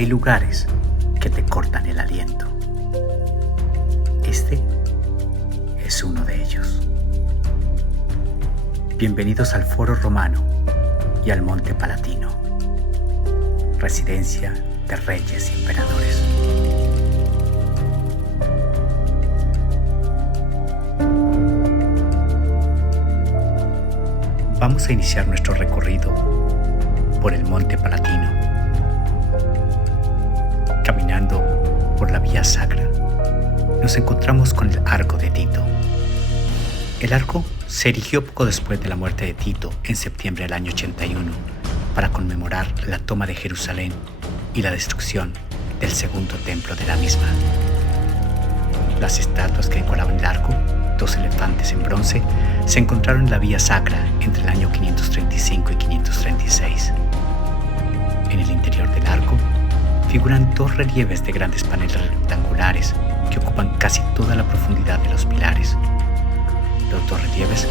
hay lugares que te cortan el aliento. Este es uno de ellos. Bienvenidos al Foro Romano y al Monte Palatino, residencia de reyes y emperadores. Vamos a iniciar nuestro recorrido por el Monte Palatino, caminando por la Vía Sacra. Nos encontramos con el Arco de Tito. El arco se erigió poco después de la muerte de Tito en septiembre del año 81 para conmemorar la toma de Jerusalén y la destrucción del segundo templo de la misma. Las estatuas que decoraban el arco, 2 elefantes en bronce, se encontraron en la Vía Sacra entre el año 535 y 536. En el interior del arco figuran 2 relieves de grandes paneles rectangulares que ocupan casi toda la profundidad de los pilares. Los 2 relieves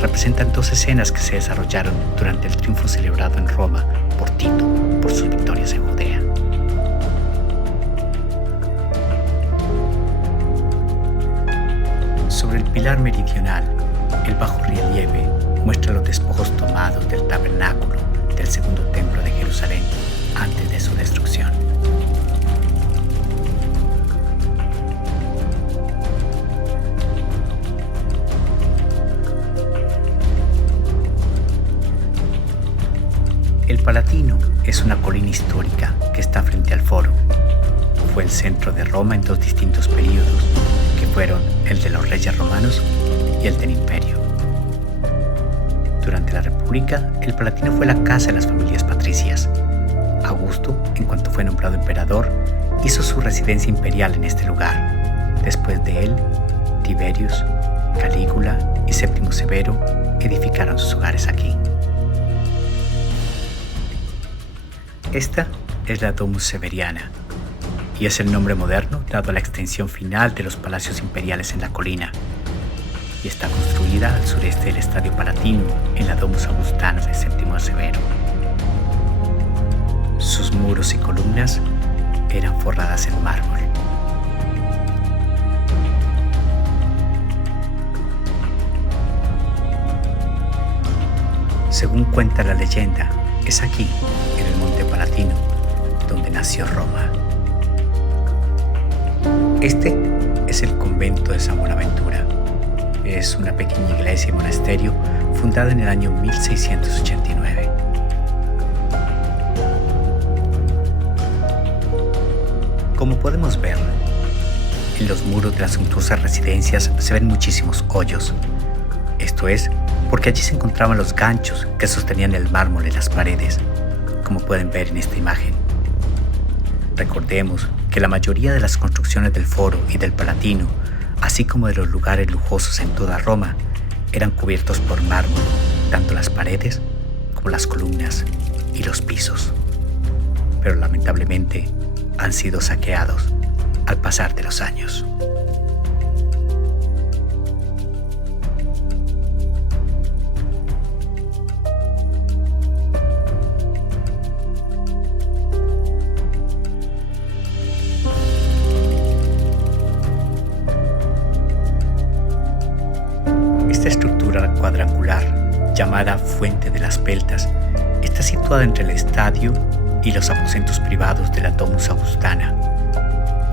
representan 2 escenas que se desarrollaron durante el triunfo celebrado en Roma por Tito por sus victorias en Judea. Sobre el pilar meridional, el bajo relieve muestra los despojos tomados del tabernáculo del segundo templo de Jerusalén antes de su destrucción. El Palatino es una colina histórica que está frente al foro. Fue el centro de Roma en 2 distintos períodos, que fueron el de los reyes romanos y el del imperio. Durante la República, el Palatino fue la casa de las familias patricias. Augusto, en cuanto fue nombrado emperador, hizo su residencia imperial en este lugar. Después de él, Tiberius, Calígula y Séptimo Severo edificaron sus hogares aquí. Esta es la Domus Severiana y es el nombre moderno dado a la extensión final de los palacios imperiales en la colina, y está construida al sureste del Estadio Palatino en la Domus Augustana de Séptimo Severo. Sus muros y columnas eran forradas en mármol. Según cuenta la leyenda, es aquí, en el Monte Palatino, donde nació Roma. Este es el convento de San Buenaventura. Es una pequeña iglesia y monasterio fundada en el año 1689. Como podemos ver, en los muros de las suntuosas residencias se ven muchísimos hoyos. Esto es porque allí se encontraban los ganchos que sostenían el mármol en las paredes, como pueden ver en esta imagen. Recordemos que la mayoría de las construcciones del Foro y del Palatino, así como de los lugares lujosos en toda Roma, eran cubiertos por mármol, tanto las paredes como las columnas y los pisos. Pero lamentablemente han sido saqueados al pasar de los años. Esta estructura cuadrangular, llamada Fuente de las Peltas, está situada entre el estadio y los aposentos privados de la Domus Augustana,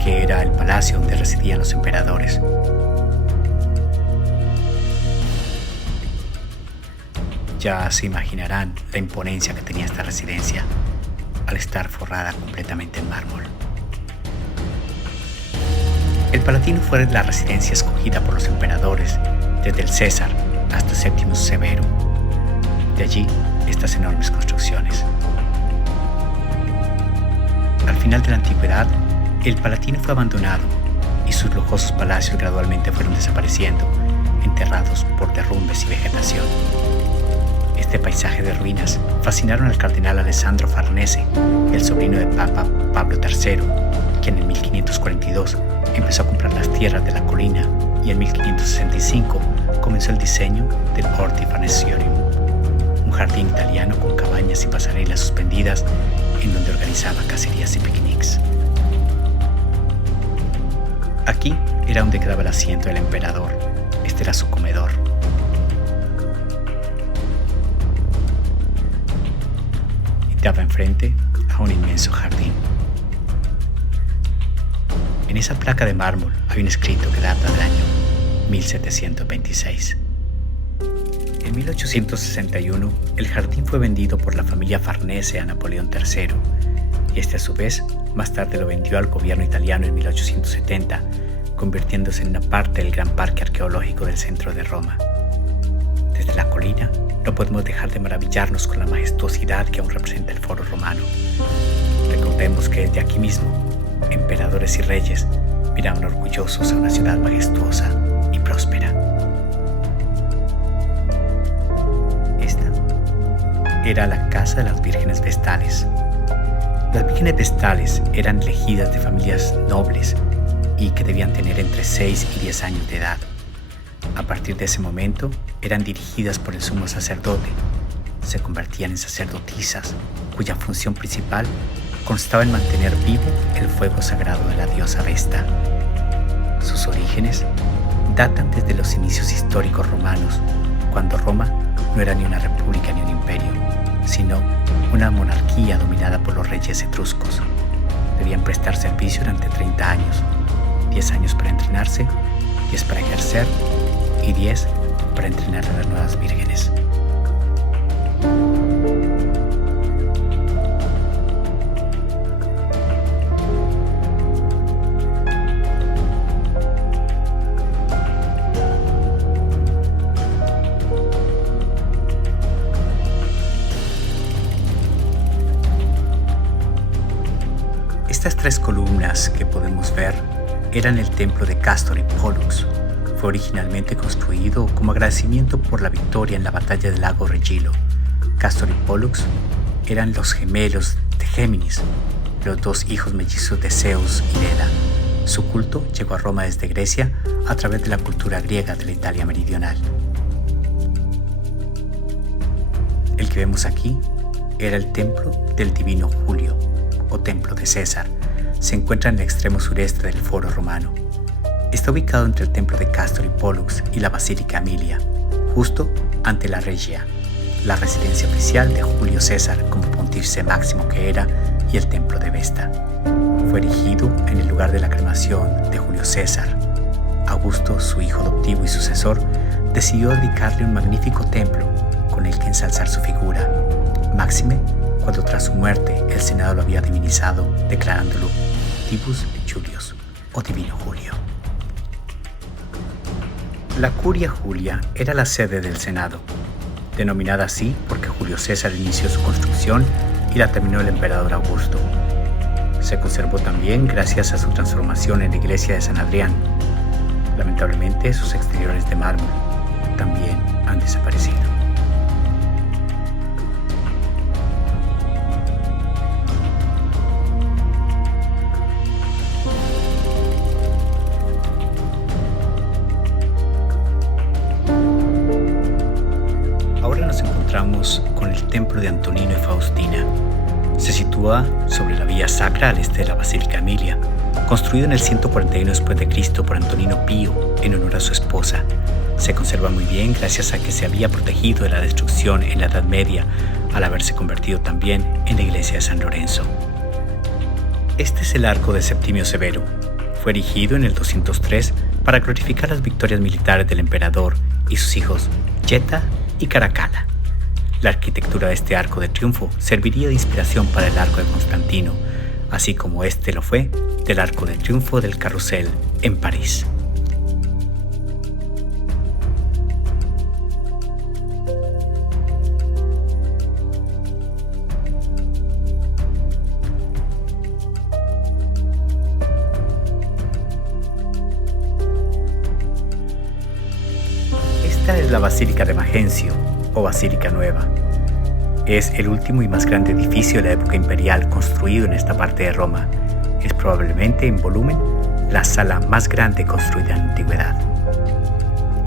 que era el palacio donde residían los emperadores. Ya se imaginarán la imponencia que tenía esta residencia al estar forrada completamente en mármol. El Palatino fue la residencia escogida por los emperadores desde el César hasta Séptimo Severo. De allí estas enormes construcciones. Al final de la antigüedad, el Palatino fue abandonado y sus lujosos palacios gradualmente fueron desapareciendo, enterrados por derrumbes y vegetación. Este paisaje de ruinas fascinaron al cardenal Alessandro Farnese, el sobrino del Papa Pablo III, quien en 1542 empezó a comprar las tierras de la colina y en 1565 comenzó el diseño del Horti Farnesiorium, un jardín italiano con cabañas y pasarelas suspendidas en donde organizaba cacerías y picnics. Aquí era donde quedaba el asiento del emperador. Este era su comedor. Y daba enfrente a un inmenso jardín. En esa placa de mármol hay un escrito que data del año 1726. En 1861, el jardín fue vendido por la familia Farnese a Napoleón III, y este a su vez más tarde lo vendió al gobierno italiano en 1870, convirtiéndose en una parte del gran parque arqueológico del centro de Roma. Desde la colina no podemos dejar de maravillarnos con la majestuosidad que aún representa el Foro Romano. Recordemos que desde aquí mismo, emperadores y reyes miraban orgullosos a una ciudad majestuosa y próspera. Esta era la casa de las vírgenes vestales. Las vírgenes vestales eran elegidas de familias nobles y que debían tener entre 6 y 10 años de edad. A partir de ese momento, eran dirigidas por el sumo sacerdote. Se convertían en sacerdotisas, cuya función principal constaba en mantener vivo el fuego sagrado de la diosa Vesta. Sus orígenes datan desde los inicios históricos romanos, cuando Roma no era ni una república ni un imperio, sino una monarquía dominada por los reyes etruscos. Debían prestar servicio durante 30 años, 10 años para entrenarse, 10 para ejercer y 10 para entrenar a las nuevas vírgenes. Estas 3 columnas que podemos ver eran el templo de Castor y Pollux. Fue originalmente construido como agradecimiento por la victoria en la batalla del lago Regilo. Castor y Pollux eran los gemelos de Géminis, los 2 hijos mellizos de Zeus y Leda. Su culto llegó a Roma desde Grecia a través de la cultura griega de la Italia meridional. El que vemos aquí era el templo del divino Julio, o templo de César. Se encuentra en el extremo sureste del Foro Romano. Está ubicado entre el templo de Castor y Pollux y la Basílica Emilia, justo ante la Regia, la residencia oficial de Julio César como pontífice máximo que era, y el templo de Vesta. Fue erigido en el lugar de la cremación de Julio César. Augusto, su hijo adoptivo y sucesor, decidió dedicarle un magnífico templo con el que ensalzar su figura, máxime cuando tras su muerte el Senado lo había divinizado, declarándolo Divus Julius, o Divino Julio. La Curia Julia era la sede del Senado, denominada así porque Julio César inició su construcción y la terminó el emperador Augusto. Se conservó también gracias a su transformación en la iglesia de San Adrián. Lamentablemente, sus exteriores de mármol también han desaparecido. Ahora nos encontramos con el templo de Antonino y Faustina. Se sitúa sobre la vía sacra al este de la Basílica Emilia, construido en el 141 d.C. por Antonino Pío en honor a su esposa. Se conserva muy bien gracias a que se había protegido de la destrucción en la Edad Media al haberse convertido también en la iglesia de San Lorenzo. Este es el arco de Septimio Severo. Fue erigido en el 203 para glorificar las victorias militares del emperador y sus hijos Geta y Caracalla. La arquitectura de este arco de triunfo serviría de inspiración para el arco de Constantino, así como este lo fue del arco de triunfo del Carrousel en París. Esta es la Basílica de Magencio, o Basílica Nueva. Es el último y más grande edificio de la época imperial construido en esta parte de Roma. Es probablemente, en volumen, la sala más grande construida en la antigüedad.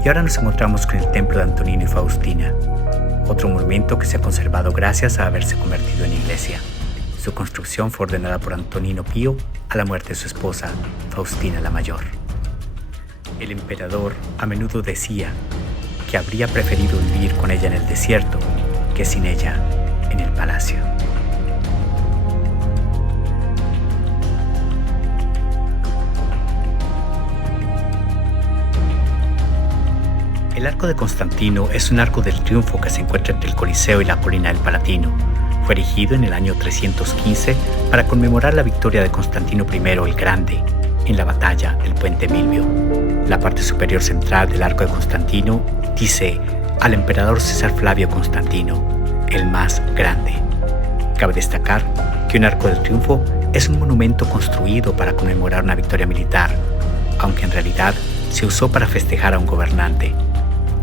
Y ahora nos encontramos con el templo de Antonino y Faustina. otro monumento que se ha conservado gracias a haberse convertido en iglesia. Su construcción fue ordenada por Antonino Pío a la muerte de su esposa, Faustina la Mayor. El emperador a menudo decía que habría preferido vivir con ella en el desierto que sin ella en el palacio. El Arco de Constantino es un arco del triunfo que se encuentra entre el Coliseo y la colina del Palatino. Fue erigido en el año 315 para conmemorar la victoria de Constantino I el Grande en la batalla del Puente Milvio. La parte superior central del Arco de Constantino dice al emperador César Flavio Constantino, el más grande. Cabe destacar que un Arco del Triunfo es un monumento construido para conmemorar una victoria militar, aunque en realidad se usó para festejar a un gobernante.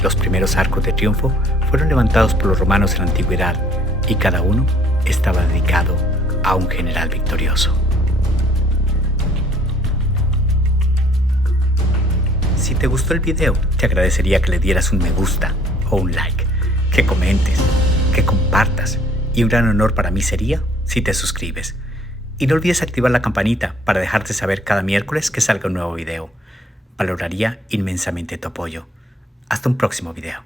Los primeros arcos de triunfo fueron levantados por los romanos en la antigüedad y cada uno estaba dedicado a un general victorioso. Si te gustó el video, te agradecería que le dieras un me gusta o un like, que comentes, que compartas, y un gran honor para mí sería si te suscribes. Y no olvides activar la campanita para dejarte saber cada miércoles que salga un nuevo video. Valoraría inmensamente tu apoyo. Hasta un próximo video.